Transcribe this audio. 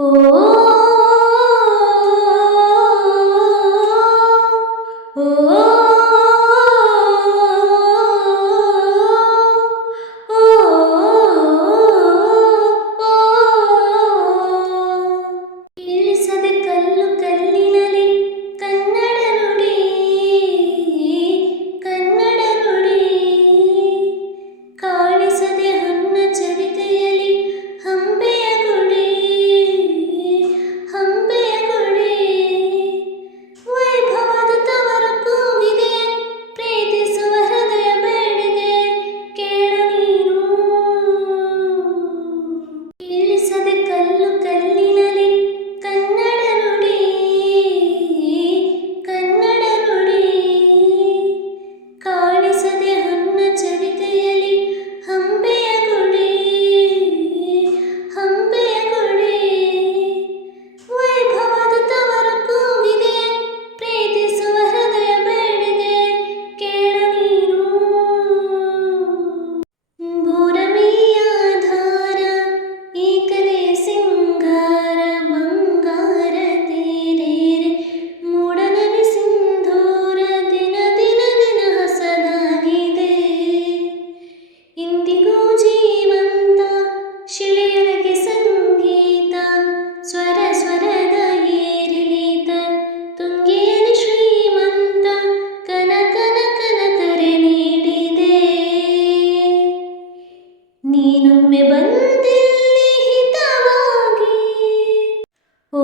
ಓ ಕೇಳಿಸದೆ ಕಲ್ಲು ಕಲ್ಲಿನಲಿ ಕನ್ನಡ ನುಡಿ ಕನ್ನಡ ನುಡಿ ಕಾಣಿಸದೆ ಹೊನ್ನ ಚರಿತೆಯಲಿ ಹಂಬೆಯ ಗುಡಿ ಹಂಬೆಯ ಗುಡಿ ವೈಭವದ ತವರ ಕೂಗಿದೆ ಪ್ರೀತಿಸುವ ಹೃದಯ ಬೇಡಿದೆ ಕೇಳ ನೀನು ಕೇಳಿಸದೆ ಕಲ್ಲು ಕಲ್ಲಿನಲಿ ಕನ್ನಡ ನುಡಿ ಕನ್ನಡ ನುಡಿ ಕಾಣಿಸದೆ ಹೊನ್ನ ಚರಿತೆಯಲಿ ಹಂಬೆಯ ಗುಡಿ ಹಂಬೆಯ ಗುಡಿ ವೈಭವದ ತವರ ಕೂಗಿದೆ ಪ್ರೀತಿಸುವ ಹೃದಯ ಬೇಡಿದೆ ಕೇಳ ನೀನು ಭೂರಮಿಯ ಧಾರ ಈ ಕಲೆ ಸಿಂಗಾರ ಬಂಗಾರ ತೀರೇರೆ ಮೂಡನವಿ ಸಿಂಧೂರ ದಿನ ದಿನ ದಿನ ಹೊಸದಾಗಿದೆ ಇಂದಿಗೂ ಜೀವಂತ ಶಿಳೆಯೊಳಗೆ ಸಂಗೀತ ಸ್ವರ ಸ್ವರದ ಏರಿಳಿತ ತುಂಗಿಯಲಿ ಶ್ರೀಮಂತ ಕನಕನ ಕನಕರೆ ನೀಡಿದೆ ನೀನೊಮ್ಮೆ ಬಂದಿಲ್ಲಿ ಹಿತವಾಗಿ ಓ